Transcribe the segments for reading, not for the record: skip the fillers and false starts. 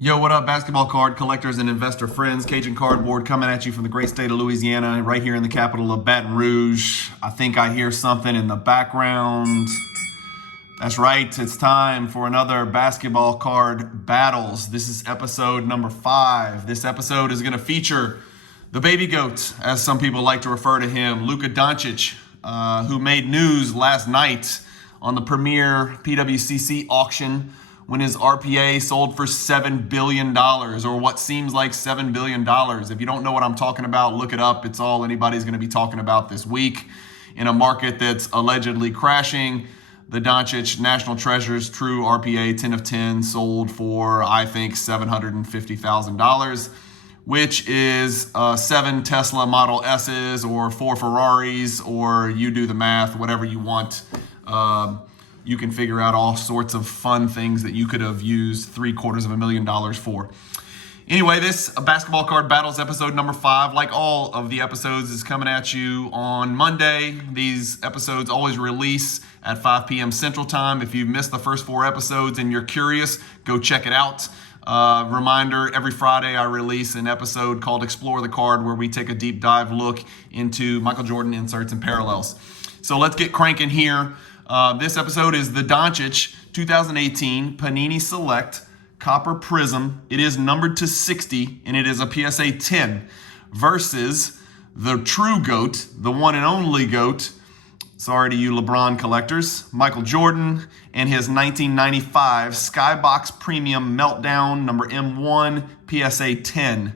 Yo, what up, basketball card collectors and investor friends? Cajun Cardboard coming at you from the great state of Louisiana, right here in the capital of Baton Rouge. I think I hear something in the background. That's right, it's time for another basketball card battles. This is episode number 5. This episode is going to feature the baby goat, as some people like to refer to him, Luka Doncic, who made news last night on the premier PWCC auction when his RPA sold for $7 billion, or what seems like $7 billion. If you don't know what I'm talking about, look it up. It's all anybody's going to be talking about this week. In a market that's allegedly crashing, the Doncic National Treasure's true RPA 10 of 10 sold for, I think, $750,000, which is 7 Tesla Model S's or 4 Ferraris, or you do the math, whatever you want. You can figure out all sorts of fun things that you could have used $750,000 for. Anyway, this Basketball Card Battles episode number 5, like all of the episodes, is coming at you on Monday. These episodes always release at 5 p.m. Central Time. If you've missed the first 4 episodes and you're curious, go check it out. Reminder, every Friday I release an episode called Explore the Card, where we take a deep dive look into Michael Jordan inserts and parallels. So let's get cranking here. This episode is the Doncic 2018 Panini Select Copper Prism. It is numbered to 60, and it is a PSA 10 versus the true GOAT, the one and only GOAT. Sorry to you LeBron collectors. Michael Jordan and his 1995 Skybox Premium Meltdown number M1 PSA 10.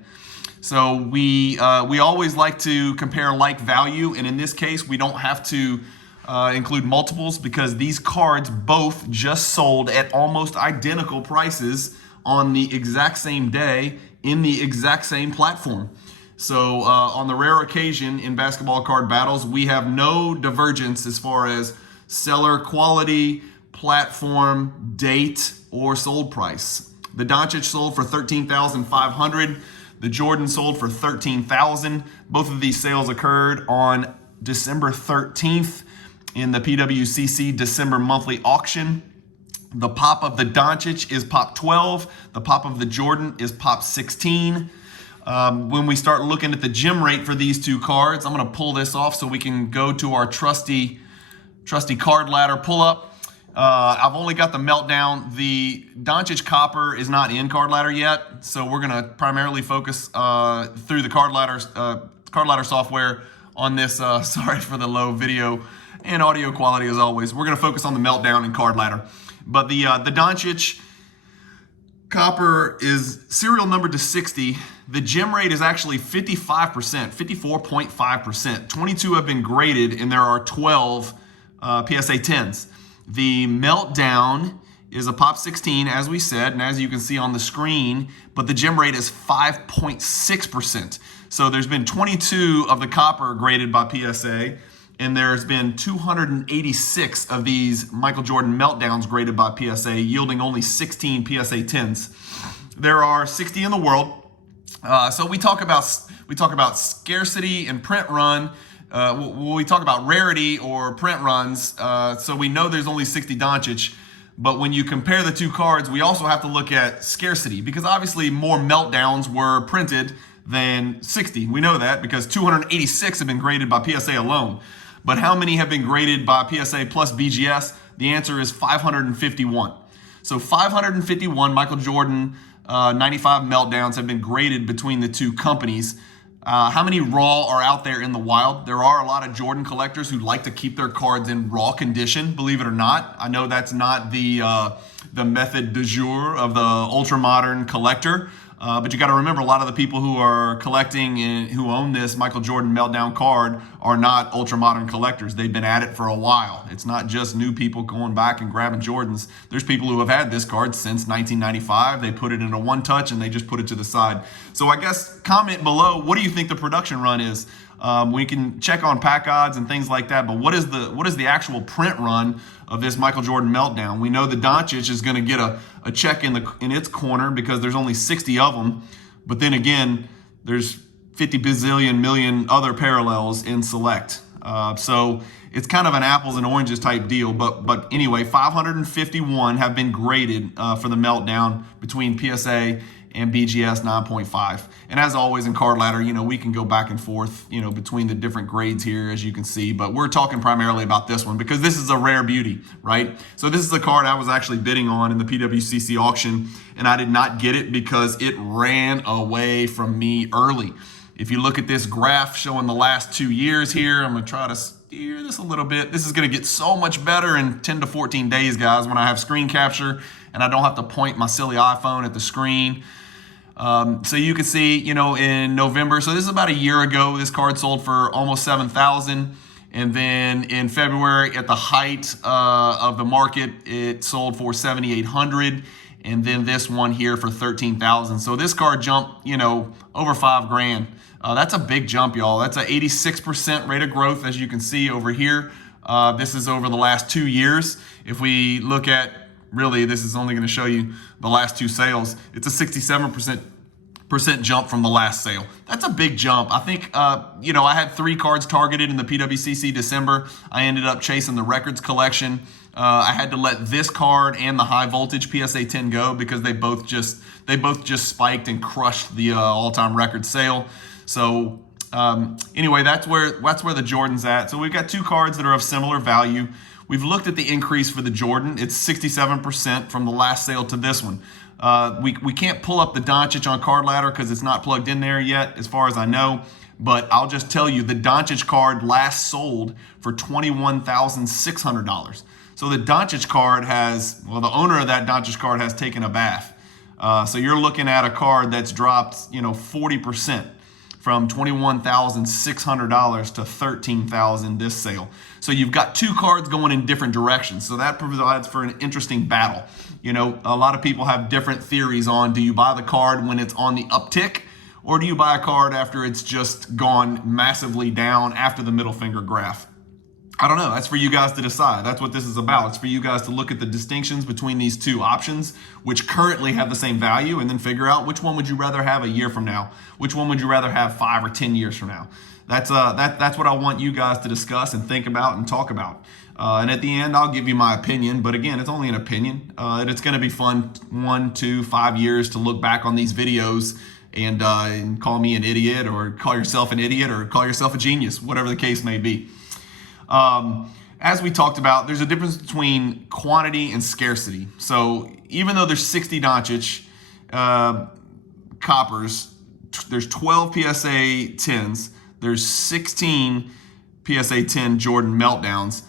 So we always like to compare like value, and in this case, we don't have to include multiples, because these cards both just sold at almost identical prices on the exact same day in the exact same platform. So on the rare occasion in basketball card battles, we have no divergence as far as seller quality, platform, date, or sold price. The Doncic sold for $13,500. The Jordan sold for $13,000. Both of these sales occurred on December 13th. in the PWCC December monthly auction. The pop of the Doncic is pop 12. The pop of the Jordan is pop 16. When we start looking at the gem rate for these two cards, I'm going to pull this off so we can go to our trusty card ladder pull up. I've only got the Meltdown. The Doncic Copper is not in card ladder yet, so we're going to primarily focus through the card ladder software on this. Sorry for the low video and audio quality as always. We're going to focus on the Meltdown and card ladder. But the Doncic Copper is serial numbered to 60. The gem rate is actually 55%, 54.5%. 22 have been graded, and there are 12 PSA 10s. The Meltdown is a pop 16, as we said, and as you can see on the screen, but the gem rate is 5.6%. So there's been 22 of the Copper graded by PSA, and there's been 286 of these Michael Jordan Meltdowns graded by PSA, yielding only 16 PSA 10s. There are 60 in the world. So we talk about scarcity and print run. We talk about rarity or print runs. So we know there's only 60 Doncic. But when you compare the two cards, we also have to look at scarcity, because obviously more Meltdowns were printed than 60. We know that because 286 have been graded by PSA alone. But how many have been graded by PSA plus BGS? The answer is 551. So 551 Michael Jordan 95 Meltdowns have been graded between the two companies. How many raw are out there in the wild? There are a lot of Jordan collectors who like to keep their cards in raw condition, believe it or not. I know that's not the method du jour of the ultra-modern collector. But you got to remember, a lot of the people who are collecting and who own this Michael Jordan Meltdown card are not ultra-modern collectors. They've been at it for a while. It's not just new people going back and grabbing Jordans. There's people who have had this card since 1995. They put it in a one-touch and they just put it to the side. So I guess comment below, what do you think the production run is? We can check on pack odds and things like that, but what is the actual print run of this Michael Jordan Meltdown? We know the Doncic is going to get a check in its corner because there's only 60 of them, but then again, there's 50 bazillion million other parallels in select. So it's kind of an apples and oranges type deal. But anyway, 551 have been graded for the Meltdown between PSA and BGS 9.5. And as always in Card Ladder, we can go back and forth, between the different grades here, as you can see. But we're talking primarily about this one because this is a rare beauty, right? So this is a card I was actually bidding on in the PWCC auction, and I did not get it because it ran away from me early. If you look at this graph showing the last 2 years here, I'm going to try to steer this a little bit. This is going to get so much better in 10 to 14 days, guys, when I have screen capture and I don't have to point my silly iPhone at the screen. So you can see, in November, so this is about a year ago, this card sold for almost 7,000. And then in February, at the height of the market, it sold for 7,800. And then this one here for 13,000. So this card jumped, over $5,000. That's a big jump, y'all. That's an 86% rate of growth, as you can see over here. This is over the last 2 years. If we look at, really, this is only going to show you the last 2 sales. It's a 67% jump from the last sale. That's a big jump. I think, I had 3 cards targeted in the PWCC December. I ended up chasing the records collection. I had to let this card and the high voltage PSA 10 go because they both just spiked and crushed the all-time record sale. So anyway, that's where the Jordan's at. So we've got 2 cards that are of similar value. We've looked at the increase for the Jordan. It's 67% from the last sale to this one. We can't pull up the Doncic on Card Ladder because it's not plugged in there yet, as far as I know. But I'll just tell you, the Doncic card last sold for $21,600. So the Doncic card the owner of that Doncic card has taken a bath. So you're looking at a card that's dropped, 40%. From $21,600 to $13,000 this sale. So you've got 2 cards going in different directions. So that provides for an interesting battle. A lot of people have different theories on, do you buy the card when it's on the uptick, or do you buy a card after it's just gone massively down after the middle finger graph? I don't know. That's for you guys to decide. That's what this is about. It's for you guys to look at the distinctions between these 2 options, which currently have the same value, and then figure out which one would you rather have a year from now? Which one would you rather have 5 or 10 years from now? That's what I want you guys to discuss and think about and talk about. And at the end, I'll give you my opinion. But again, it's only an opinion. And it's going to be fun 1, 2, 5 years to look back on these videos and call me an idiot, or call yourself an idiot, or call yourself a genius, whatever the case may be. As we talked about, there's a difference between quantity and scarcity. So even though there's 60 Doncic coppers, there's 12 PSA 10s, there's 16 PSA 10 Jordan Meltdowns.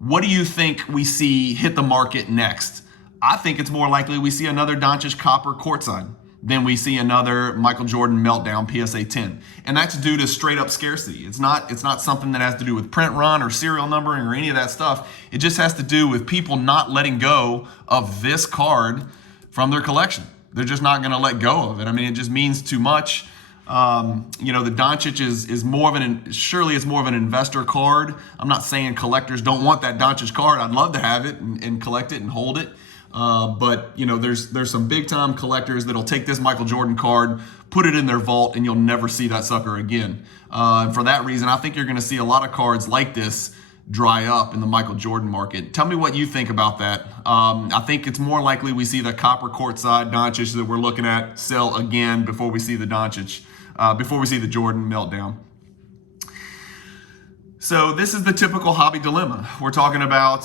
What do you think we see hit the market next? I think it's more likely we see another Doncic copper Courtside than we see another Michael Jordan Meltdown PSA 10. And that's due to straight up scarcity. It's not something that has to do with print run or serial numbering or any of that stuff. It just has to do with people not letting go of this card from their collection. They're just not going to let go of it. I mean, it just means too much. The Doncic is more of surely it's more of an investor card. I'm not saying collectors don't want that Doncic card. I'd love to have it and collect it and hold it. But there's some big time collectors that'll take this Michael Jordan card, put it in their vault, and you'll never see that sucker again. And for that reason, I think you're going to see a lot of cards like this dry up in the Michael Jordan market. Tell me what you think about that. I think it's more likely we see the copper Courtside Doncic that we're looking at sell again before we see the Doncic, before we see the Jordan Meltdown. So this is the typical hobby dilemma. We're talking about,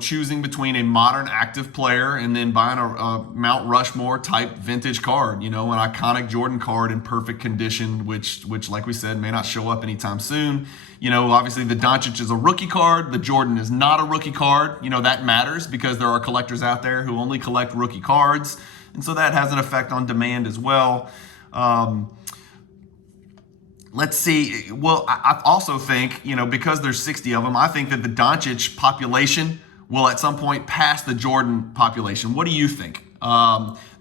choosing between a modern active player and then buying a Mount Rushmore type vintage card, an iconic Jordan card in perfect condition, which like we said, may not show up anytime soon. Obviously the Doncic is a rookie card. The Jordan is not a rookie card. That matters because there are collectors out there who only collect rookie cards. And so that has an effect on demand as well. Let's see. Well, I also think, because there's 60 of them, I think that the Doncic population will at some point pass the Jordan population. What do you think?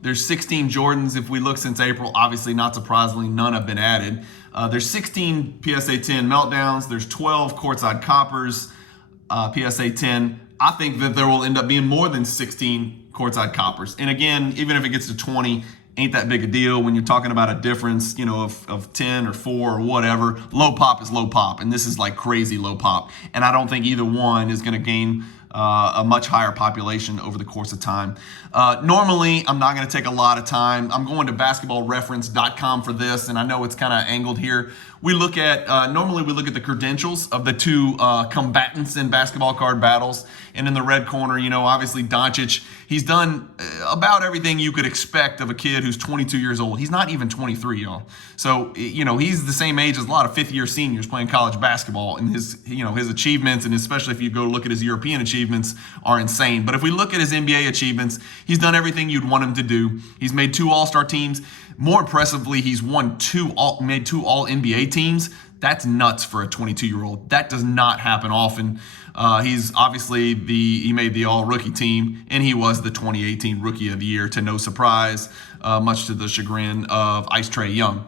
There's 16 Jordans. If we look since April, obviously not surprisingly, none have been added. There's 16 PSA 10 Meltdowns. There's 12 Courtside Coppers, PSA 10. I think that there will end up being more than 16 Courtside Coppers. And again, even if it gets to 20, ain't that big a deal when you're talking about a difference, of 10 or 4 or whatever. Low pop is low pop, and this is like crazy low pop. And I don't think either one is going to gain a much higher population over the course of time. Normally, I'm not going to take a lot of time. I'm going to basketballreference.com for this, and I know it's kind of angled here. Normally we look at the credentials of the two combatants in basketball card battles. And in the red corner, obviously Doncic, he's done about everything you could expect of a kid who's 22 years old. He's not even 23, y'all. So, he's the same age as a lot of fifth-year seniors playing college basketball. And his achievements, and especially if you go look at his European achievements, are insane. But if we look at his NBA achievements, he's done everything you'd want him to do. He's made 2 All-Star teams. More impressively, he's made 2 All-NBA teams. That's nuts for a 22-year-old. That does not happen often. He's obviously he made the All-Rookie team, and he was the 2018 Rookie of the Year, to no surprise, much to the chagrin of Ice Trae Young.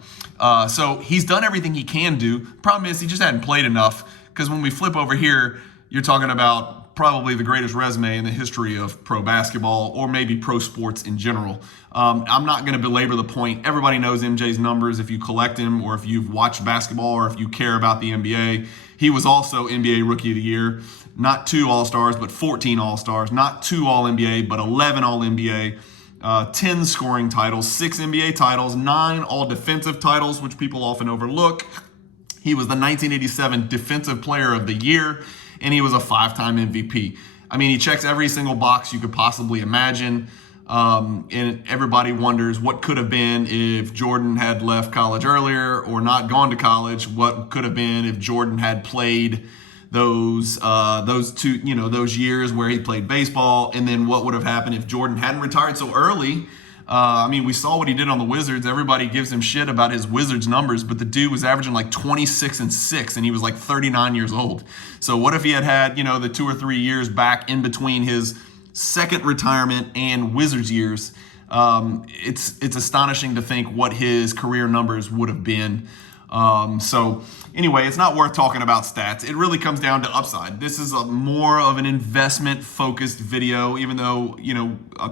So he's done everything he can do. Problem is, he just hadn't played enough, because when we flip over here, you're talking about probably the greatest resume in the history of pro basketball, or maybe pro sports in general. I'm not going to belabor the point. Everybody knows MJ's numbers if you collect him, or if you've watched basketball, or if you care about the NBA. He was also NBA Rookie of the Year. Not 2 All-Stars, but 14 All-Stars. Not 2 All-NBA, but 11 All-NBA. 10 scoring titles, 6 NBA titles, 9 All-Defensive titles, which people often overlook. He was the 1987 Defensive Player of the Year, and he was a 5-time MVP. I mean, he checks every single box you could possibly imagine. And everybody wonders what could have been if Jordan had left college earlier or not gone to college. What could have been if Jordan had played those years where he played baseball, and then what would have happened if Jordan hadn't retired so early. We saw what he did on the Wizards. Everybody gives him shit about his Wizards numbers, but the dude was averaging like 26 and 6, and he was like 39 years old. So what if he had the 2 or 3 years back in between his second retirement and Wizards years? It's astonishing to think what his career numbers would have been. So anyway, it's not worth talking about stats. It really comes down to upside. This is more of an investment focused video, even though,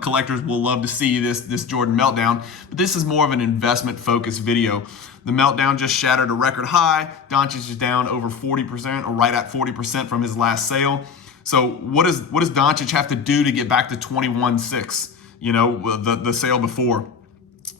collectors will love to see this Jordan meltdown, but this is more of an investment focused video. The meltdown just shattered a record high. Doncic is down over 40%, or right at 40% from his last sale. So what does Doncic have to do to get back to 21.6? The sale before.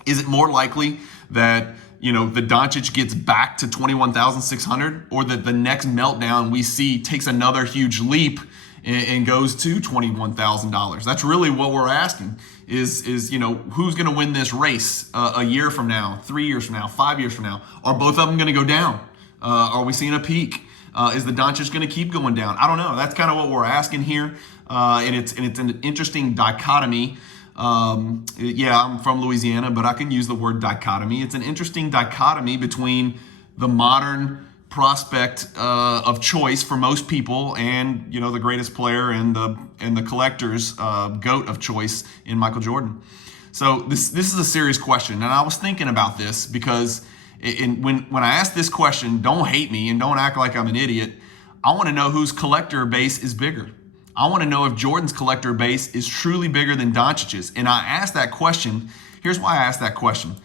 Is it more likely that the Doncic gets back to 21,600, or that the next meltdown we see takes another huge leap and goes to $21,000? That's really what we're asking. Is who's going to win this race a year from now, 3 years from now, 5 years from now? Are both of them going to go down? Are we seeing a peak? Is the Doncic going to keep going down? I don't know. That's kind of what we're asking here, and it's an interesting dichotomy. I'm from Louisiana, but I can use the word dichotomy. It's an interesting dichotomy between the modern prospect of choice for most people, and the greatest player and the collector's GOAT of choice in Michael Jordan. So this is a serious question, and I was thinking about this because when I ask this question, don't hate me and don't act like I'm an idiot. I want to know whose collector base is bigger. I want to know if Jordan's collector base is truly bigger than Doncic's. And I asked that question. Here's why I asked that question.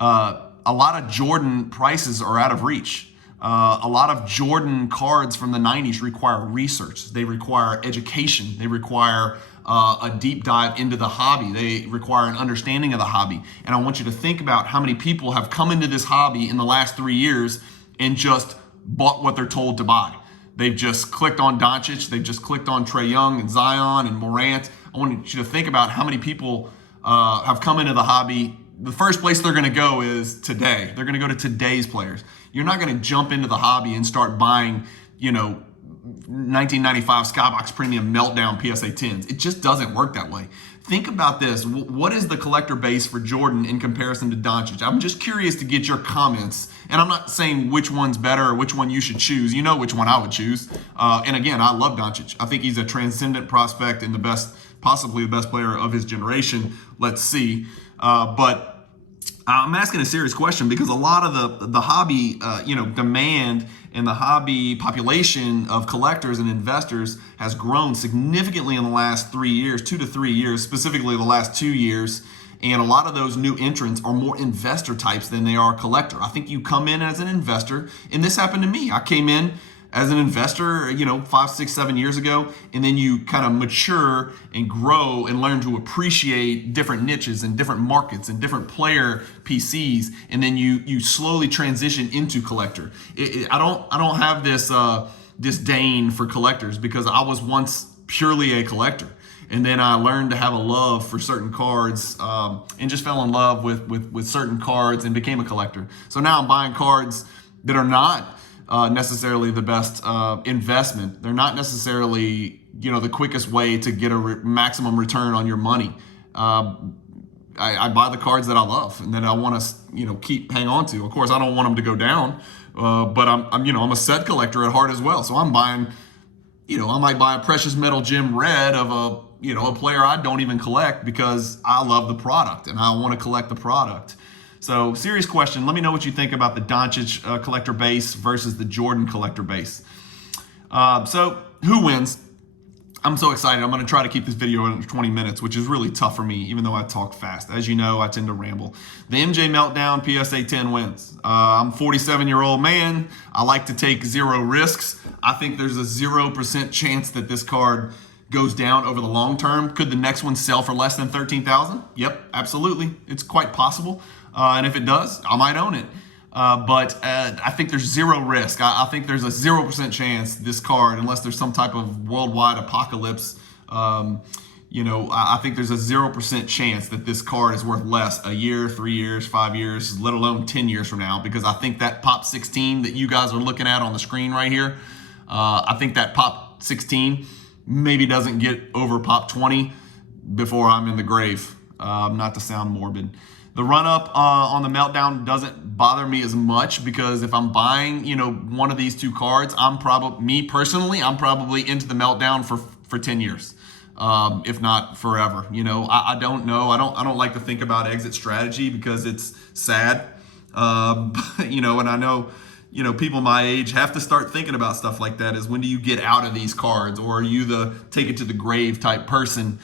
A lot of Jordan prices are out of reach. A lot of Jordan cards from the 90s require research. They require education. They require a deep dive into the hobby. They require an understanding of the hobby. And I want you to think about how many people have come into this hobby in the last 3 years and just bought what they're told to buy. They've just clicked on Doncic. They've just clicked on Trae Young and Zion and Morant. I want you to think about how many people have come into the hobby. The first place they're going to go is today. They're going to go to today's players. You're not going to jump into the hobby and start buying, 1995 Skybox Premium Meltdown PSA 10s. It just doesn't work that way. Think about this. What is the collector base for Jordan in comparison to Doncic? I'm just curious to get your comments. And I'm not saying which one's better or which one you should choose. You know which one I would choose. And again, I love Doncic. I think he's a transcendent prospect and possibly the best player of his generation. Let's see. But I'm asking a serious question because a lot of the hobby, demand and the hobby population of collectors and investors has grown significantly in the last 3 years, 2 to 3 years, specifically the last 2 years. And a lot of those new entrants are more investor types than they are collector. I think you come in as an investor, and this happened to me. I came in as an investor, 5, 6, 7 years ago, and then you kind of mature and grow and learn to appreciate different niches and different markets and different player PCs, and then you slowly transition into collector. I don't have this disdain for collectors, because I was once purely a collector. And then I learned to have a love for certain cards, and just fell in love with certain cards and became a collector. So now I'm buying cards that are not necessarily the best investment. They're not necessarily the quickest way to get a maximum return on your money. I buy the cards that I love and that I want to hang on to. Of course, I don't want them to go down, but I'm a set collector at heart as well. So I'm buying. I might buy a precious metal gem red of a player I don't even collect, because I love the product and I want to collect the product. So, serious question. Let me know what you think about the Doncic collector base versus the Jordan collector base. So, who wins? I'm so excited. I'm going to try to keep this video under 20 minutes, which is really tough for me, even though I talk fast. As you know, I tend to ramble. The MJ Meltdown PSA 10 wins. I'm a 47-year-old man. I like to take zero risks. I think there's a 0% chance that this card goes down over the long term. Could the next one sell for less than $13,000? Yep, absolutely. It's quite possible. And if it does, I might own it. But I think there's zero risk. I think there's a 0% chance this card, unless there's some type of worldwide apocalypse, I think there's a 0% chance that this card is worth less a year, 3 years, 5 years, let alone 10 years from now. Because I think that Pop 16 that you guys are looking at on the screen right here, I think that Pop 16 maybe doesn't get over Pop 20 before I'm in the grave. Not to sound morbid. The run-up on the Meltdown doesn't bother me as much, because if I'm buying, one of these two cards, I'm probably into the Meltdown for 10 years, if not forever. I don't know. I don't like to think about exit strategy, because it's sad. And I know, people my age have to start thinking about stuff like that. Is when do you get out of these cards, or are you the take it to the grave type person?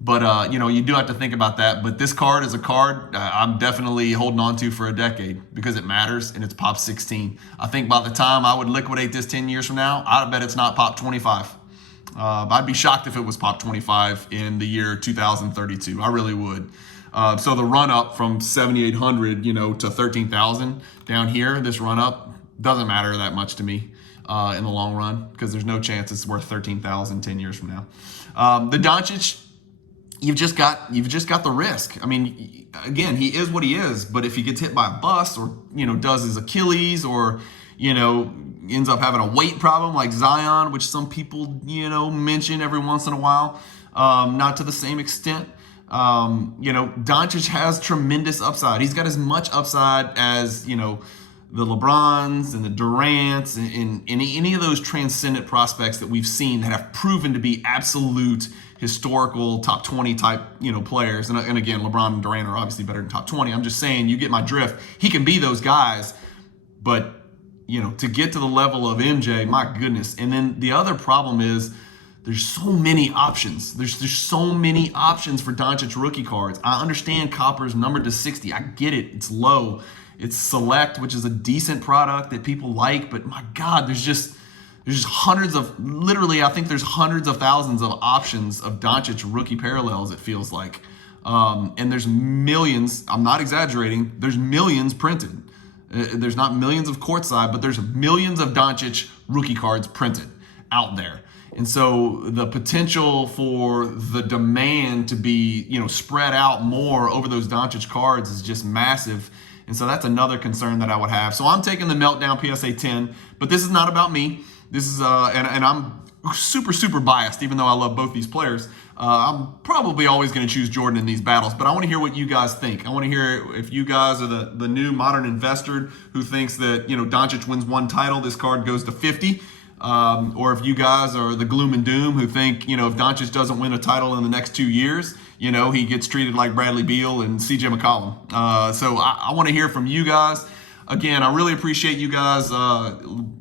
But you do have to think about that. But this card is a card I'm definitely holding on to for a decade, because it matters, and it's Pop 16. I think by the time I would liquidate this 10 years from now, I bet it's not Pop 25. I'd be shocked if it was Pop 25 in the year 2032. I really would. So the run up from 7,800, to 13,000 down here, this run up doesn't matter that much to me in the long run, because there's no chance it's worth 13,000 10 years from now. The Doncic, you've just got the risk. I mean, again, he is what he is, but if he gets hit by a bus, or does his Achilles, or ends up having a weight problem like Zion, which some people mention every once in a while, not to the same extent. Doncic has tremendous upside. He's got as much upside as the LeBrons and the Durants and any of those transcendent prospects that we've seen that have proven to be absolute historical top 20 type players. And again, LeBron and Durant are obviously better than top 20. I'm just saying, you get my drift. He can be those guys, but to get to the level of MJ, my goodness. And then the other problem is, there's so many options. There's so many options for Doncic rookie cards. I understand Copper's numbered to 60. I get it. It's low. It's Select, which is a decent product that people like. But my God, there's just hundreds of, literally, I think there's hundreds of thousands of options of Doncic rookie parallels, it feels like. And there's millions. I'm not exaggerating. There's millions printed. There's not millions of Courtside, but there's millions of Doncic rookie cards printed out there. And so the potential for the demand to be, spread out more over those Doncic cards is just massive. And so that's another concern that I would have. So I'm taking the Meltdown PSA 10, but this is not about me. This is, and I'm super, super biased, even though I love both these players. I'm probably always going to choose Jordan in these battles, but I want to hear what you guys think. I want to hear if you guys are the new modern investor who thinks that, Doncic wins one title, this card goes to 50. Or if you guys are the gloom and doom who think, if Doncic doesn't win a title in the next 2 years, he gets treated like Bradley Beal and CJ McCollum. So I want to hear from you guys. Again, I really appreciate you guys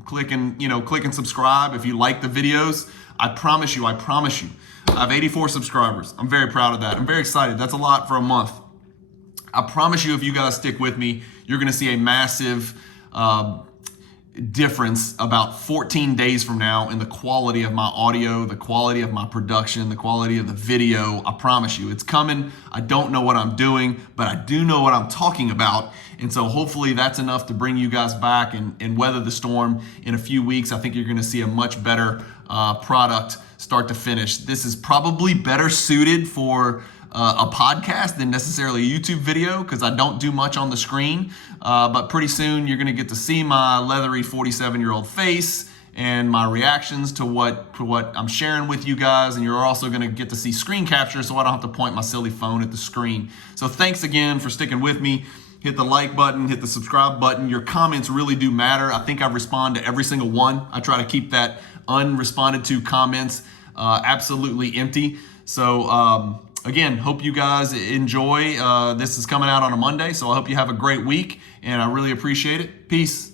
click and subscribe if you like the videos. I promise you, I have 84 subscribers. I'm very proud of that. I'm very excited. That's a lot for a month. I promise you, if you guys stick with me, you're going to see a massive difference about 14 days from now in the quality of my audio, the quality of my production, the quality of the video. I promise you, it's coming. I don't know what I'm doing, but I do know what I'm talking about. And so hopefully that's enough to bring you guys back and weather the storm in a few weeks. I think you're going to see a much better product start to finish. This is probably better suited for a podcast than necessarily a YouTube video because I don't do much on the screen. But pretty soon you're going to get to see my leathery 47-year-old face and my reactions to what I'm sharing with you guys. And you're also going to get to see screen capture so I don't have to point my silly phone at the screen. So thanks again for sticking with me. Hit the like button, hit the subscribe button. Your comments really do matter. I think I respond to every single one. I try to keep that unresponded to comments absolutely empty. So again, hope you guys enjoy. This is coming out on a Monday, so I hope you have a great week, and I really appreciate it. Peace.